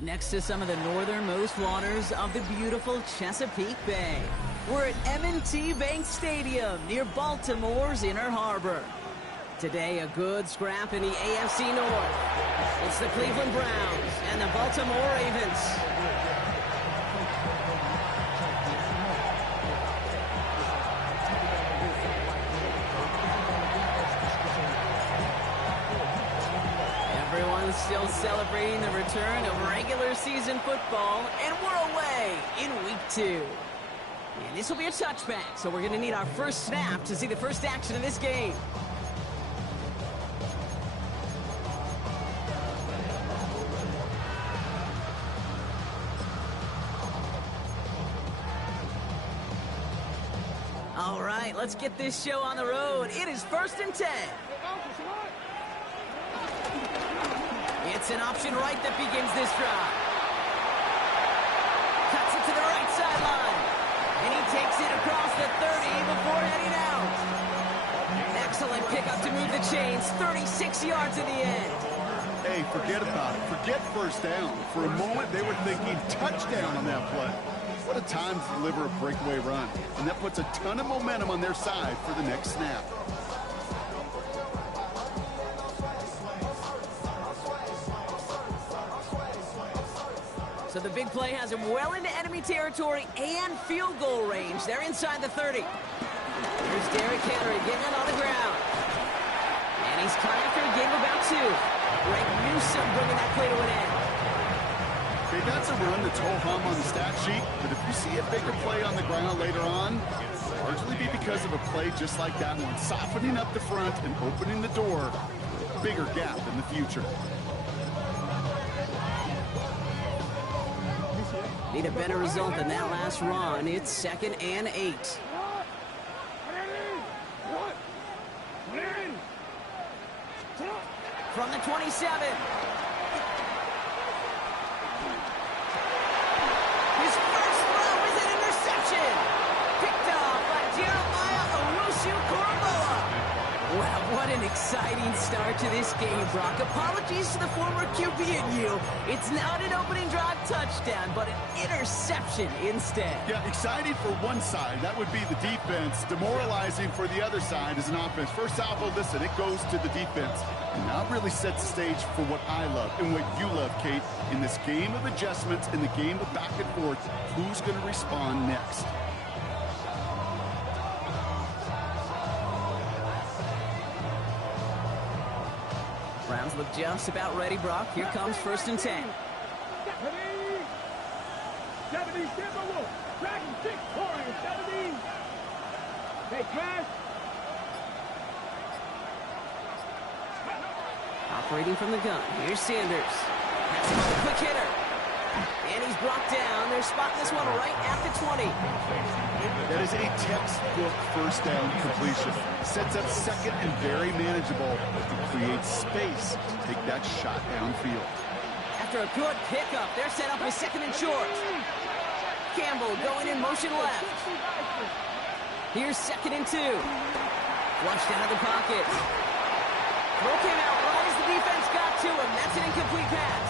Next to some of the northernmost waters of the beautiful Chesapeake Bay, we're at M&T Bank Stadium near Baltimore's Inner Harbor. Today, a good scrap in the AFC North. It's the Cleveland Browns and the Baltimore Ravens. Everyone's still celebrating the return of regular season football, and we're away in week 2. And this will be a touchback, so we're going to need our first snap to see the first action of this game. All right, let's get this show on the road. It is 1st and 10. It's an option right that begins this drive. Cuts it to the right sideline. And he takes it across the 30 before heading out. Excellent pickup to move the chains. 36 yards in the end. Hey, forget about it. Forget first down. For a moment, they were thinking touchdown on that play. What a time to deliver a breakaway run. And that puts a ton of momentum on their side for the next snap. So the big play has him well into enemy territory and field goal range. They're inside the 30. Here's Derrick Henry getting it on the ground. And he's caught after a gain of about 2. Greg Newsome bringing that play to an end. Okay, that's a run that's ho-hum on the stat sheet, but if you see a bigger play on the ground later on, it'll largely be because of a play just like that one, softening up the front and opening the door for a bigger gap in the future. Need a better result than that last run. It's 2nd and 8. From the 27. His first throw is an interception. Picked off by Jeremiah Owusu-Koramoah. Wow, what an exciting start to this game, Brock. Apologies to the former QB and you. It's not an opening drive touchdown, but an interception instead. Yeah, exciting for one side. That would be the defense. Demoralizing for the other side as an offense. First salvo, listen, it goes to the defense. And now it really sets the stage for what I love and what you love, Kate. In this game of adjustments, in the game of back and forth, who's going to respond next? Browns look just about ready, Brock. Here comes 1st and 10. Operating from the gun. Here's Sanders. Has him on the quick hitter. And he's brought down. They're spotting this one right at the 20. That is a textbook first down completion. Sets up second and very manageable. It creates space to take that shot downfield. After a good pickup, they're set up with 2nd and short. Campbell going in motion left. Here's 2nd and 2. Flushed out of the pocket. Throw came out right as the defense got to him. That's an incomplete pass.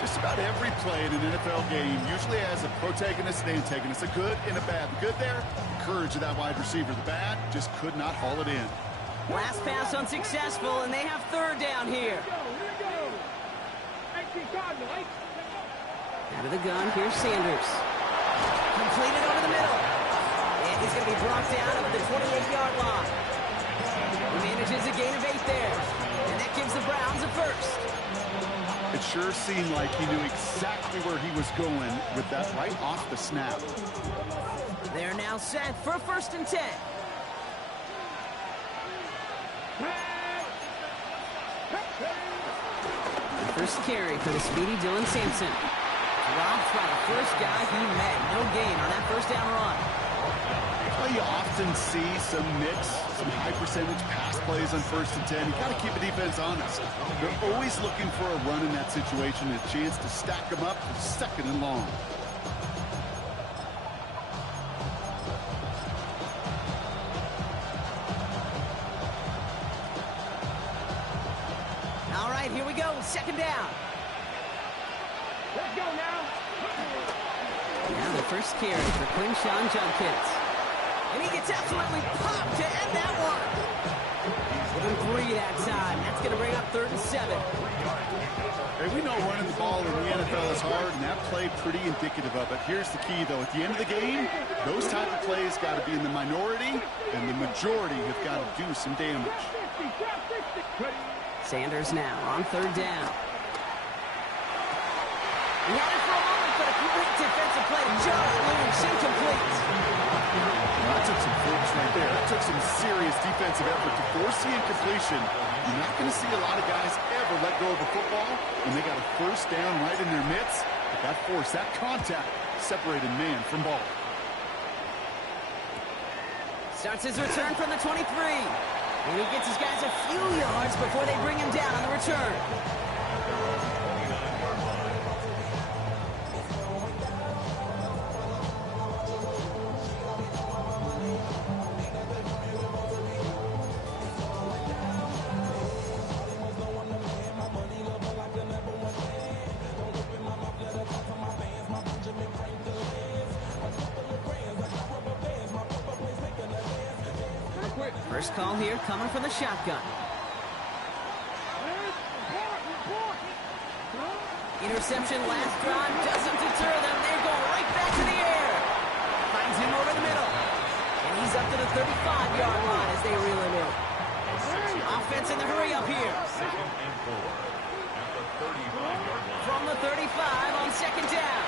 Just about every play in an NFL game usually has a protagonist and antagonist, a good and a bad. The good there, courage of that wide receiver. The bad, just could not haul it in. Last pass unsuccessful, and they have 3rd down here. Out of the gun, here's Sanders. Completed over the middle. And he's going to be brought down over the 28-yard line. He manages a gain of 8 there. And that gives the Browns a first. It sure seemed like he knew exactly where he was going with that right off the snap. They're now set for 1st and 10. The first carry for the speedy Dylan Sampson. Dropped by the first guy he met. No gain on that first down run. Well, you often see some mix, some high percentage pass plays on 1st and 10. You got to keep the defense honest. They're always looking for a run in that situation, a chance to stack them up for 2nd and long. All right, here we go. Second down. Let's go now. Now the first carry for Quinshawn Judkins. And he gets absolutely popped to end that one. Give him 3 that time. That's going to bring up 3rd and 7. Hey, we know running the ball in the NFL is hard, and that play pretty indicative of it. Here's the key, though. At the end of the game, those type of plays got to be in the minority, and the majority have got to do some damage. Sanders now on 3rd down. He had it for a moment, but a great defensive play to Josh Lewis, incomplete. Well, that took some force right there. That took some serious defensive effort to force the incompletion. You're not going to see a lot of guys ever let go of the football when they got a first down right in their midst. But that force, that contact, separated man from ball. Starts his return from the 23. And he gets his guys a few yards before they bring him down on the return. First call here coming from the shotgun. Interception last drive doesn't deter them. They're going right back to the air. Finds him over the middle. And he's up to the 35-yard line as they reel him in. Offense in the hurry up here. From the 35 on second down.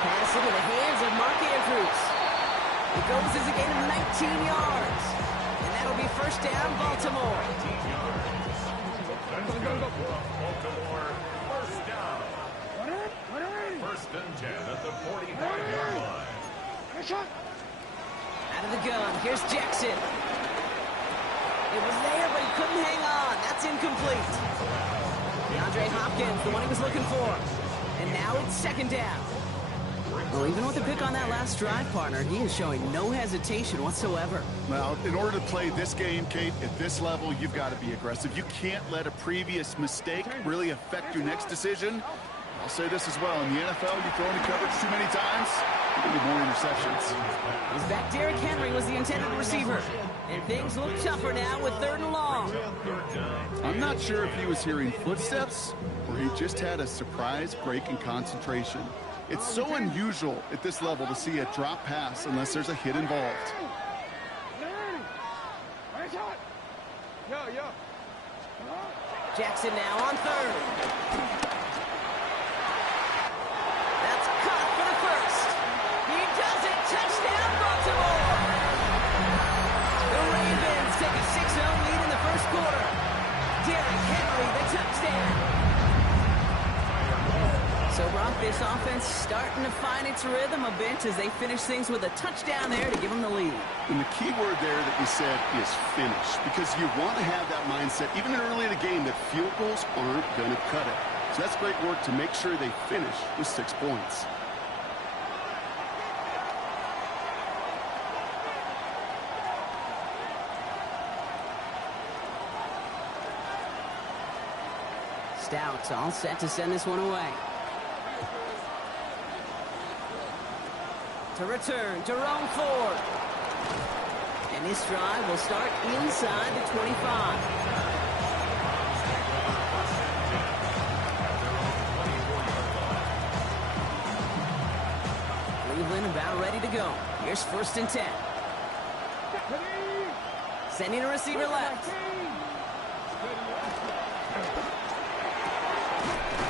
Pass into the hands of Mark Andrews. It goes as a gain of 19 yards. And that'll be first down, Baltimore. Baltimore, first down. First and 10 at the 45-yard line. Out of the gun, here's Jackson. It was there, but he couldn't hang on. That's incomplete. DeAndre Hopkins, the one he was looking for. And now it's second down. Well, even with the pick on that last drive, partner, he is showing no hesitation whatsoever. Well, in order to play this game, Kate, at this level, you've got to be aggressive. You can't let a previous mistake really affect your next decision. I'll say this as well. In the NFL, you throw into coverage too many times, you're going to get more interceptions. He's back. Derrick Henry was the intended receiver. And things look tougher now with 3rd and long. I'm not sure if he was hearing footsteps or he just had a surprise break in concentration. It's so unusual at this level to see a drop pass unless there's a hit involved. Jackson now on 3rd. That's caught for the first. He does it. Touchdown, Baltimore. The Ravens take a 6-0 lead in the first quarter. Derrick Henry, the touchdown. So, Brock, this offense starting to find its rhythm a bit as they finish things with a touchdown there to give them the lead. And the key word there that you said is finish, because you want to have that mindset, even early in the game, that field goals aren't going to cut it. So that's great work to make sure they finish with 6 points. Stout's all set to send this one away. To return, Jerome Ford. And this drive will start inside the 25. Cleveland about ready to go. Here's 1st and 10. Sending a receiver left.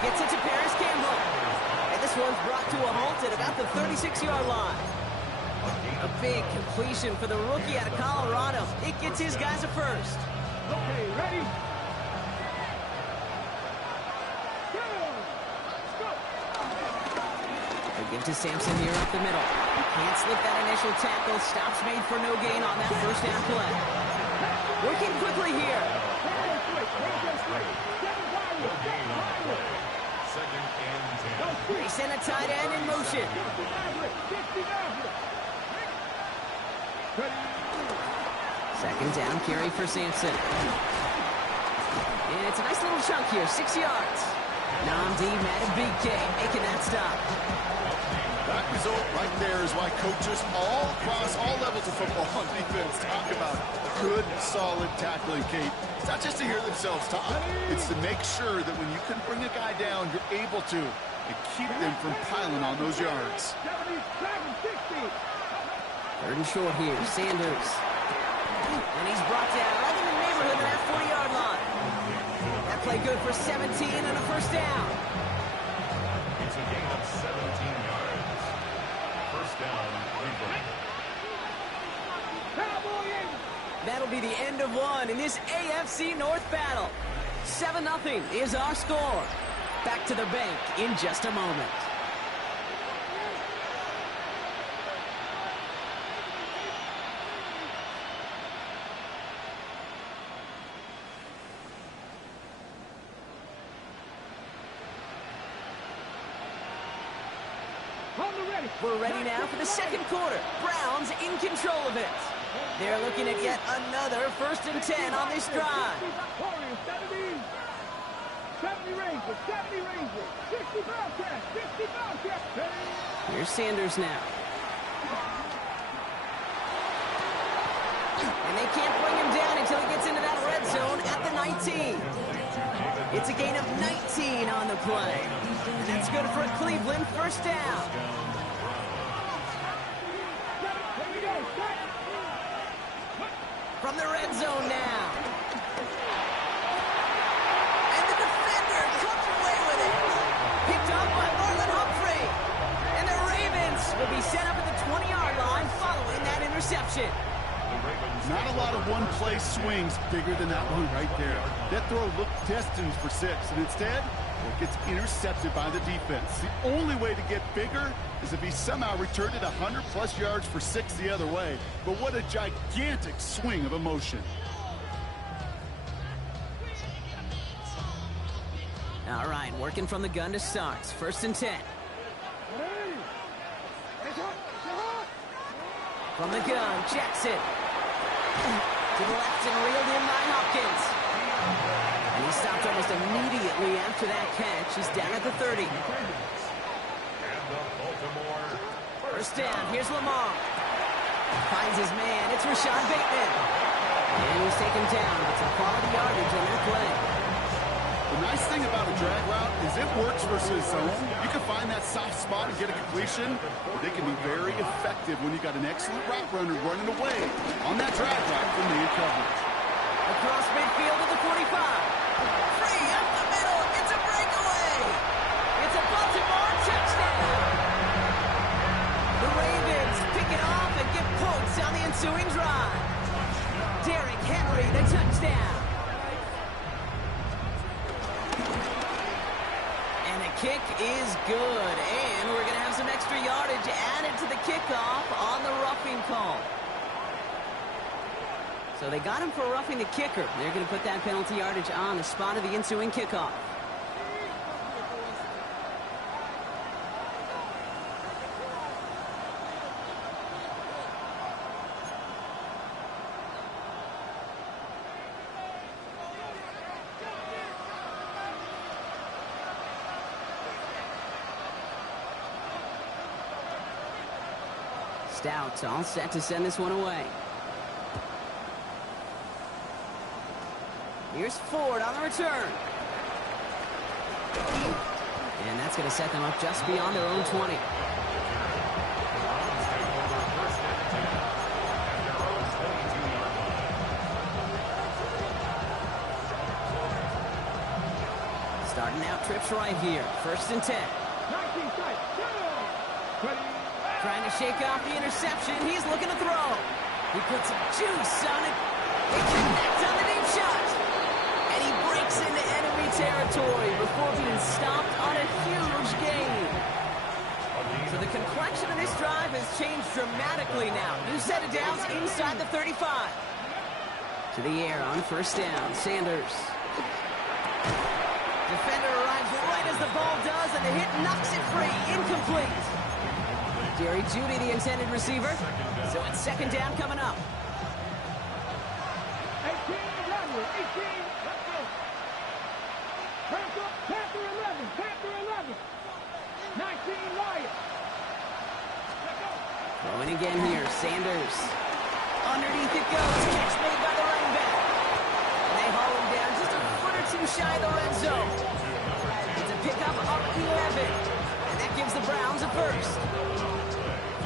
Gets it to Paris Campbell. And this one's brought to a halt at about the 36-yard line. A big completion for the rookie out of Colorado. It gets his guys a first. Okay, ready? They give to Sampson here up the middle. He can't slip that initial tackle. Stops made for no gain on that first down play. Working quickly here. They send a tight end in motion. Second down carry for Sampson. gets a nice little chunk here, 6 yards. Namdi Matabike making that stop. That result right there is why coaches all across all levels of football on defense talk about good, solid tackling, Kate. It's not just to hear themselves talk. It's to make sure that when you can bring a guy down, you're able to and keep them from piling on those yards. 3rd and short here, Sanders. And he's brought down right in the neighborhood of that 40-yard line. That play good for 17 and a first down. It's a gain of 17 yards. First down, Cleveland. That'll be the end of one in this AFC North battle. 7-0 is our score. Back to the bank in just a moment. We're ready now for the second quarter. Browns in control of it. They're looking at yet another 1st and 10 on this drive. 70 Rangers, 70 Rangers, 60 Bobcats, 60 Bobcats. Here's Sanders now. And they can't bring him down until he gets into that red zone at the 19. It's a gain of 19 on the play. And that's good for a Cleveland first down. From the red zone now. And the defender comes away with it. Picked up by Marlon Humphrey. And the Ravens will be set up at the 20-yard line following that interception. Not a lot of one-play swings bigger than that one right there. That throw looked destined for 6, and instead, it gets intercepted by the defense. The only way to get bigger is if he somehow returned it 100-plus yards for 6 the other way. But what a gigantic swing of emotion. All right, working from the gun to start. 1st and 10. From the gun, Jackson. To the left and reeled in by Hopkins. And he stopped almost immediately after that catch. He's down at the 30. First down, here's Lamar. Finds his man, it's Rashad Bateman. And he's taken down. It's a quality yardage on that play. The nice thing about a drag route is it works versus zone. You can find that soft spot and get a completion. But they can be very effective when you got an excellent route runner running away on that drag route from man coverage. Across midfield to the 45. Free up the middle. It's a breakaway. It's a Baltimore touchdown. The Ravens pick it off and get points on the ensuing drive. Derrick Henry, the touchdown. Kick is good, and we're going to have some extra yardage added to the kickoff on the roughing call. So they got him for roughing the kicker. They're going to put that penalty yardage on the spot of the ensuing kickoff. Stout all set to send this one away. Here's Ford on the return. And that's going to set them up just beyond their own 20. Starting out trips right here. 1st and 10. Trying to shake off the interception. He's looking to throw. He puts some juice on it. He connects on the deep shot. And he breaks into enemy territory before being stopped on a huge gain. So the complexion of this drive has changed dramatically now. New set of downs inside the 35. To the air on 1st down. Sanders. Defender arrives right as the ball does, and the hit knocks it free. Incomplete. Jerry Jeudy, the intended receiver. So it's 2nd down coming up. 18, let's go. shy of the red zone. It's a pickup of 11. And that gives the Browns a first.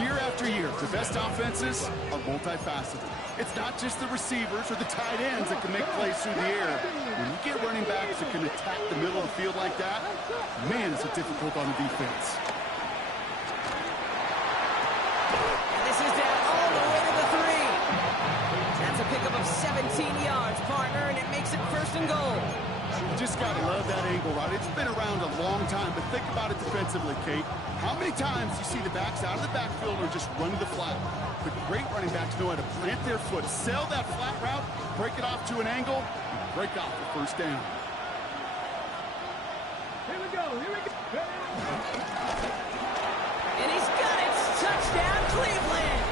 Year after year, the best offenses are multifaceted. It's not just the receivers or the tight ends that can make plays through the air. When you get running backs that can attack the middle of the field like that, man, is it difficult on the defense. And this is down all the way to the 3. That's a pickup of 17 yards, partner, and it makes it first and goal. You just got to love that angle, right? It's been around a long time, but think about it defensively, Kate. How many times you see the backs out of the backfield or just run to the flat? The great running backs know how to plant their foot, sell that flat route, break it off to an angle, and break off the first down. Here we go. And he's got it. Touchdown, Cleveland.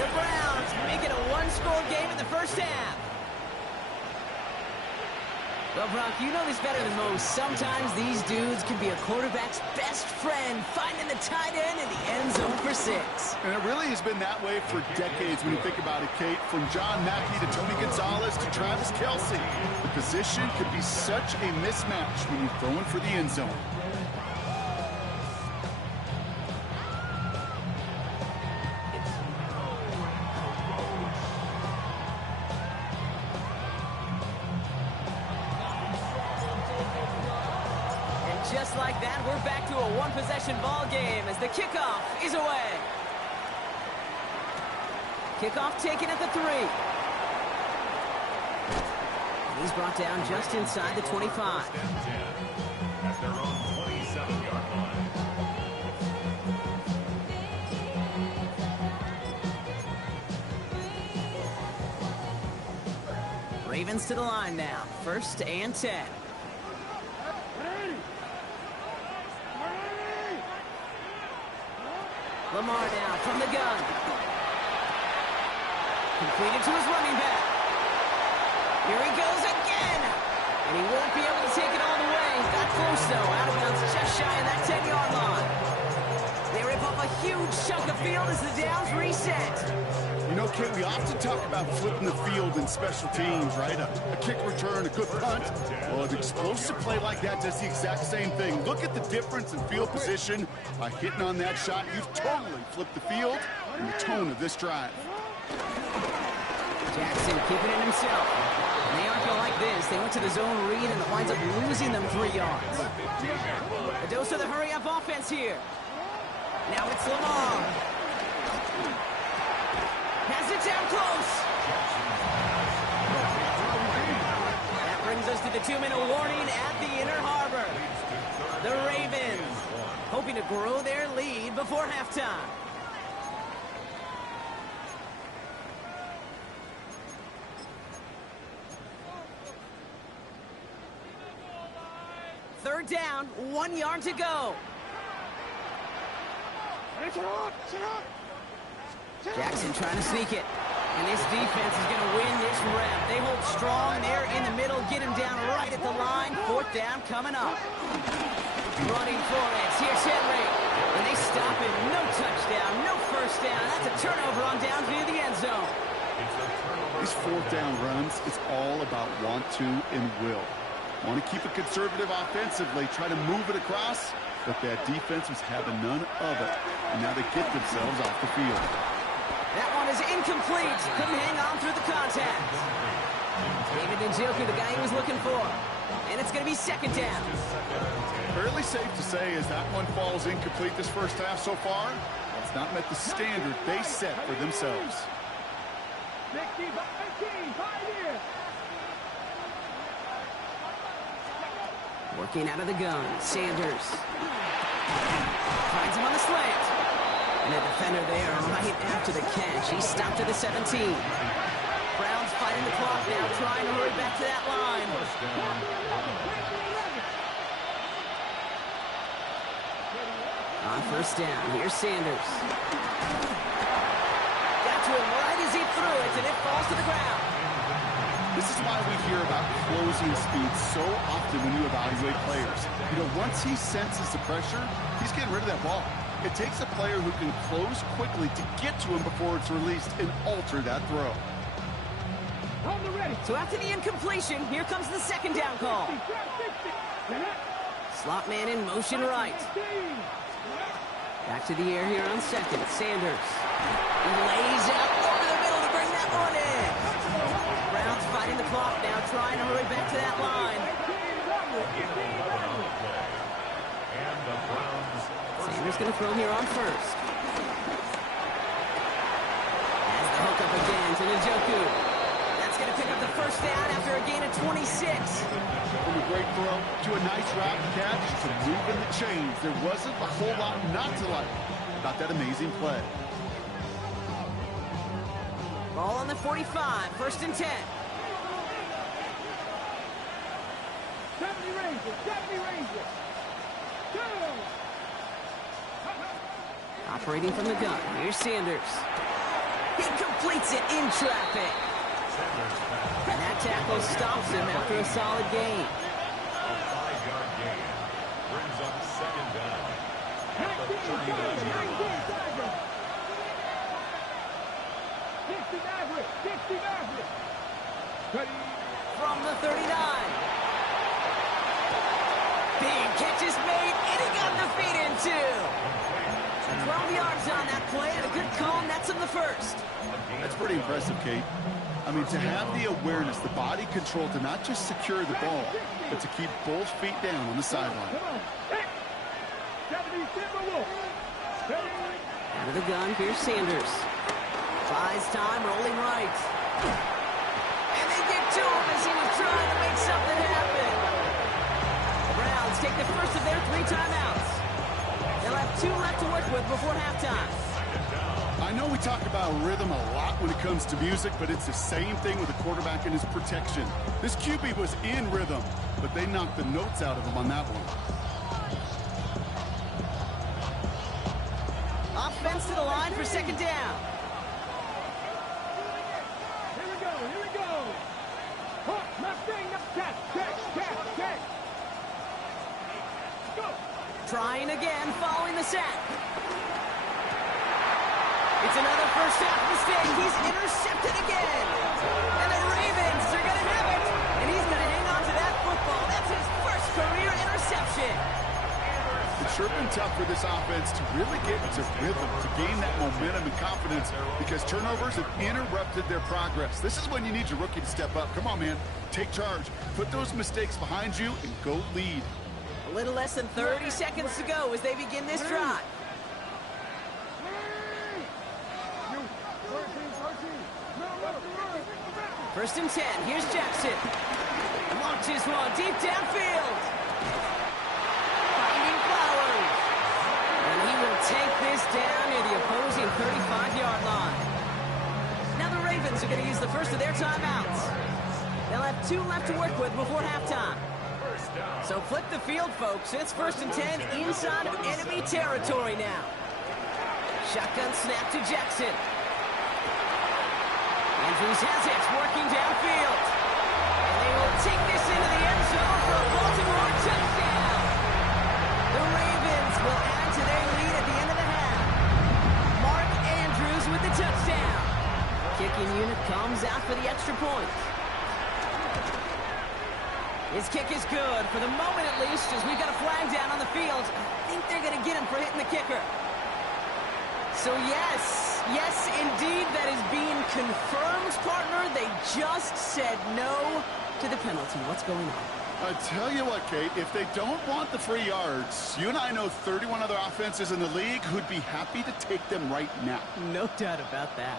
The Browns make it a one-score game in the first half. Well, Brock, you know this better than most. Sometimes these dudes can be a quarterback's best friend, finding the tight end in the end zone for 6. And it really has been that way for decades when you think about it, Kate. From John Mackey to Tony Gonzalez to Travis Kelce. The position could be such a mismatch when you're throwing for the end zone. Just like that, we're back to a one-possession ball game as the kickoff is away. Kickoff taken at the 3. And he's brought down just inside the 25. At their own 27-yard line. Ravens to the line now. 1st and 10. Lamar now from the gun. Completed to his running back. Here he goes again. And he won't be able to take it all the way. Got close, though. Out of bounds just shy of that 10-yard line. They rip off a huge chunk of field as the downs reset. You know, Kate, we often talk about flipping the field in special teams, right? A kick return, a good punt. Well, an explosive play like that does the exact same thing. Look at the difference in field position. By hitting on that shot, you've totally flipped the field and the tone of this drive. Jackson keeping it himself. And they aren't going to like this. They went to the zone read, and it winds up losing them 3 yards. A dose of the hurry-up offense here. Now it's Lamar. Has it down close. That brings us to the 2-minute warning at the Inner Harbor. The Ravens hoping to grow their lead before halftime. Third down, 1 yard to go. Jackson trying to sneak it. And this defense is going to win this rep. They hold strong there in the middle, get him down right at the line. 4th down coming up. Running for it. Here's Henry. And they stop him. No touchdown, no first down. That's a turnover on downs near the end zone. These 4th down runs, it's all about want to and will. Want to keep it conservative offensively, try to move it across, but that defense was having none of it. And now they get themselves off the field. That one is incomplete. Couldn't hang on through the contact. David Njoku, the guy he was looking for. And it's going to be 2nd down. Fairly safe to say as that one falls incomplete this first half so far, it's not met the standard they set for themselves. 60 by 18, 5 years. Working out of the gun, Sanders. Finds him on the slant. And a defender there right after the catch. He's stopped at the 17. Browns fighting the clock now, trying to hurry back to that line. On 1st down, here's Sanders. Got to him right as he threw it, and it falls to the ground. This is why we hear about closing speed so often when you evaluate players. You know, once he senses the pressure, he's getting rid of that ball. It takes a player who can close quickly to get to him before it's released and alter that throw. On the ready. So after the incompletion, here comes the second down call. 60, 60. Slot man in motion right. Back to the air here on second. Sanders. He lays out over the middle to bring that one in. Browns fighting the clock now, trying to hurry back to that line. Sanders going to throw here on first. As the hook up again to Njoku. That's going to pick up the first down after a gain of 26. From a great throw to a nice route catch to moving the chains. There wasn't a whole lot not to like about that amazing play. Ball on the 45, first and 10. 70 Rangers, 70 Rangers. Go! Operating from the gun, here's Sanders. He completes it in traffic. And that tackle stops him after a solid gain. A 5-yard gain brings up second down at the 39-yard line. 60 Maverick, 60 Maverick. From the 39. Big catch is made, and he got the feet in too. 12 yards on that play, and a good call nets him the first. That's pretty impressive, Kate. I mean, to have the awareness, the body control to not just secure the ball, but to keep both feet down on the sideline. Come on. 70 Timberwolves. Out of the gun, here's Sanders. Buys time, rolling right. And they get to him as he was trying to make something happen. The Browns take the first of their 3 timeouts. They'll have 2 left to work with before halftime. I know we talk about rhythm a lot when it comes to music, but it's the same thing with the quarterback and his protection. This QB was in rhythm, but they knocked the notes out of him on that one. Offense to the line for second down. Here we go, here we go. Hawk, Mustang, catch. Go. Trying again, following the sack. It's another first half mistake. He's intercepted again. And the Ravens are going to have it. And he's going to hang on to that football. That's his first career interception. It's sure been tough for this offense to really get into rhythm, to gain that momentum and confidence, because turnovers have interrupted their progress. This is when you need your rookie to step up. Come on, man. Take charge. Put those mistakes behind you and go lead. A little less than 30 seconds to go as they begin this drive. First and 10. Here's Jackson. Launches one deep downfield. Finding Flowers. And he will take this down near the opposing 35-yard line. Now the Ravens are going to use the first of their timeouts. They'll have 2 left to work with before halftime. So flip the field, folks. It's first and 10 inside of enemy territory now. Shotgun snap to Jackson. Andrews has it, working downfield. And they will take this into the end zone for a Baltimore touchdown. The Ravens will add to their lead at the end of the half. Mark Andrews with the touchdown. Kicking unit comes out for the extra point. His kick is good, for the moment at least, as we've got a flag down on the field. I think they're going to get him for hitting the kicker. So yes, indeed, that is being confirmed, partner. They just said no to the penalty. What's going on? I tell you what, Kate, if they don't want the free yards, you and I know 31 other offenses in the league who'd be happy to take them right now. No doubt about that.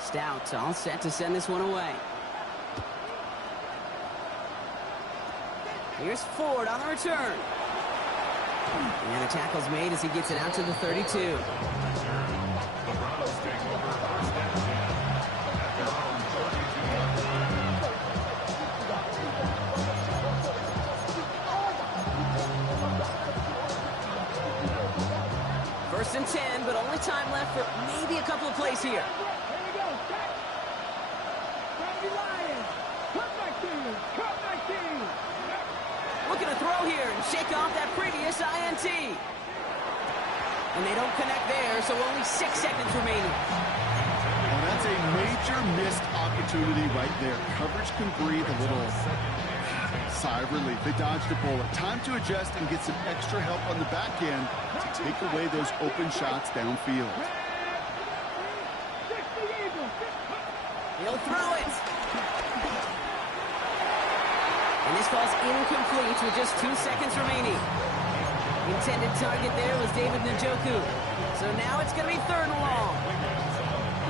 Stout all set to send this one away. Here's Ford on the return. And the tackle's made as he gets it out to the 32. The Browns take over first and 10 at their own 32-yard line. First and 10, but only time left for maybe a couple of plays here. Here we go. Back. From the Lions. Come back to you. Come back to you. Looking to throw here and shake off that previous INT. And they don't connect there, so only 6 seconds remaining. Well, that's a major missed opportunity right there. Coverage can breathe a little sigh of relief. They dodged a bullet. Time to adjust and get some extra help on the back end to take away those open shots downfield. He'll throw it. And this falls incomplete with just 2 seconds remaining. Intended target there was David Njoku. So now it's going to be 3rd and long.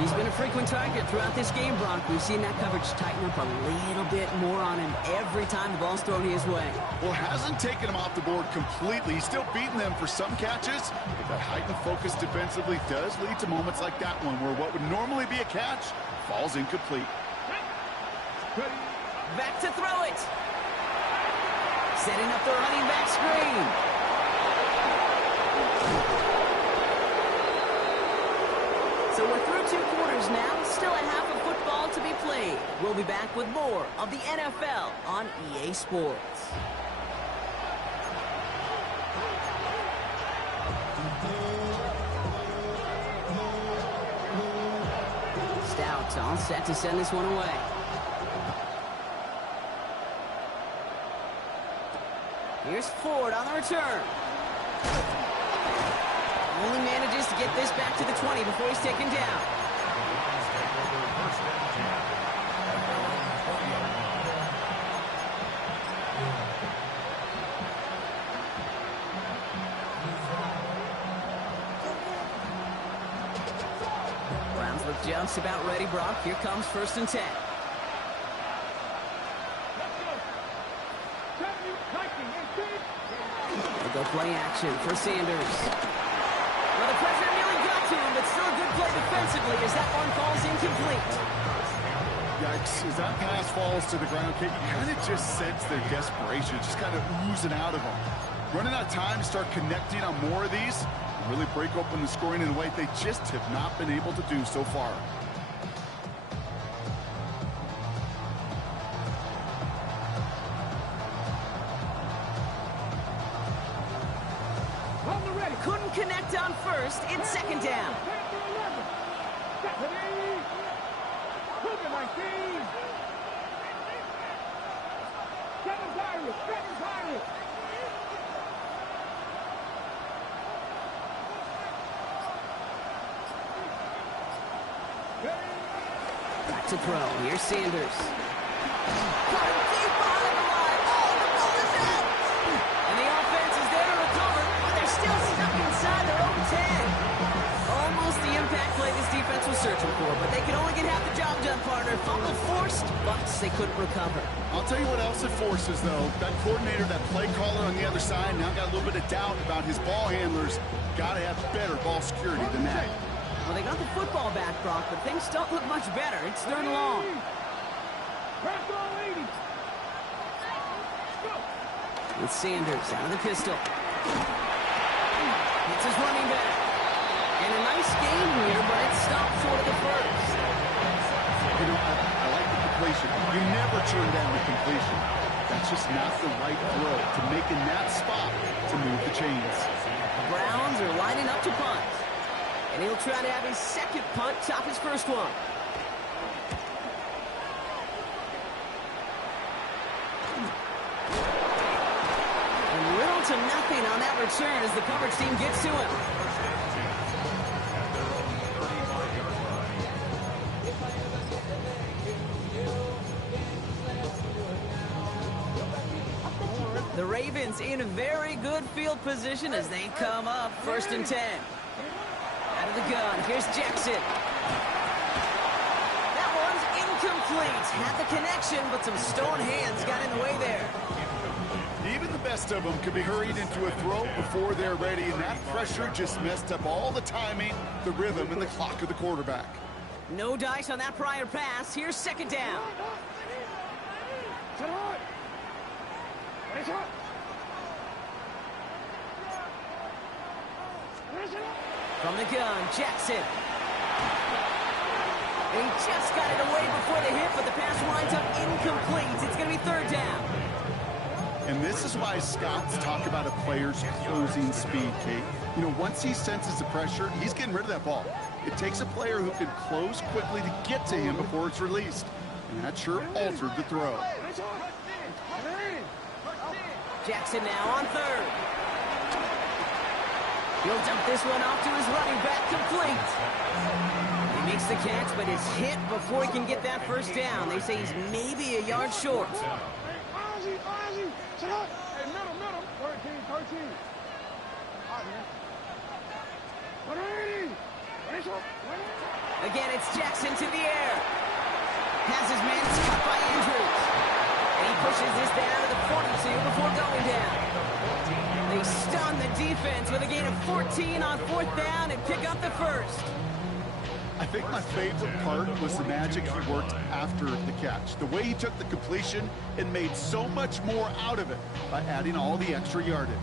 He's been a frequent target throughout this game, Brock. We've seen that coverage tighten up a little bit more on him every time the ball's thrown his way. Well, hasn't taken him off the board completely. He's still beating them for some catches, but that heightened focus defensively does lead to moments like that one where what would normally be a catch falls incomplete. Back to throw it. Setting up the running back screen. So we're through 2 quarters now. Still a half of football to be played. We'll be back with more of the NFL on EA Sports. Stout all set to send this one away. Here's Ford on the return. Only manages to get this back to the 20 before he's taken down. Browns look just about ready, Brock. Here comes 1st and 10. They'll go play action for Sanders. Well, the pressure nearly got to him, but still a good play defensively as that one falls incomplete. Yikes, as that pass falls to the ground, Kate, you kind of just sense their desperation, just kind of oozing out of them. Running out of time to start connecting on more of these, and really break open the scoring in a way they just have not been able to do so far. Couldn't connect on 1st. It's 2nd down. Back to throw. Here's Sanders. Got him deep behind the line. Oh, the ball is out. And the offense is there to recover, but they're still stuck inside their own 10. Almost the impact play this defense was searching for, but they could only get half the job done, partner. Fumble forced, but they couldn't recover. I'll tell you what else it forces, though. That coordinator, that play caller on the other side, now got a little bit of doubt about his ball handlers. Got to have better ball security than that. Well, they got the football back, Brock, but things don't look much better. It's 3rd and long. With Sanders out of the pistol. It's his running back. And a nice game here, but it stopped short of the 1st. You know, I like the completion. You never turn down the completion. That's just not the right throw to make in that spot to move the chains. Browns are lining up to punt. And he'll try to have his 2nd punt top his 1st one. And little to nothing on that return as the coverage team gets to him. The Ravens in a very good field position as they come up 1st and 10. Out of the gun, here's Jackson. That one's incomplete. Had the connection, but some stone hands got in the way there. Even the best of them could be hurried into a throw before they're ready, and that pressure just messed up all the timing, the rhythm, and the clock of the quarterback. No dice on that prior pass. Here's 2nd down. From the gun, Jackson. And he just got it away before the hit, but the pass winds up incomplete. It's going to be 3rd down. And this is why scouts talk about a player's closing speed, Kate. You know, once he senses the pressure, he's getting rid of that ball. It takes a player who can close quickly to get to him before it's released. And that sure altered the throw. Jackson now on third. He'll dump this one off to his running back, complete. He makes the catch, but is hit before he can get that first down. They say he's maybe a yard short. Hey, middle. 13. Again, it's Jackson to the air. Has his man cut by Andrews. And he pushes this down to the 42 before going down. They stun the defense with a gain of 14 on fourth down and pick up the first. I think my favorite part was the magic he worked after the catch. The way he took the completion and made so much more out of it by adding all the extra yardage.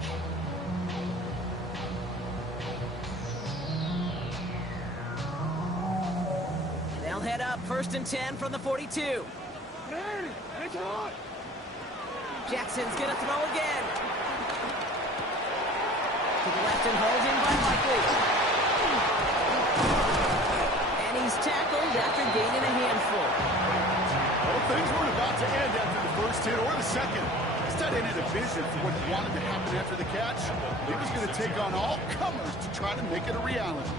They'll head up 1st and 10 from the 42. Jackson's going to throw again. To the left and hauled in by Likely. And he's tackled after gaining a handful. Well, things weren't about to end after the first hit or the second. This tight end had a vision for what wanted to happen after the catch. He was going to take on all comers to try to make it a reality.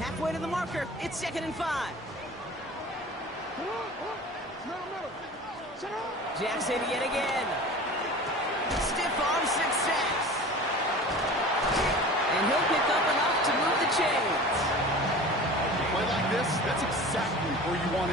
Halfway to the marker, it's 2nd and 5. Jackson yet again. Stiff arm success. And he'll pick up enough to move the chains. A play like this, that's exactly where you want to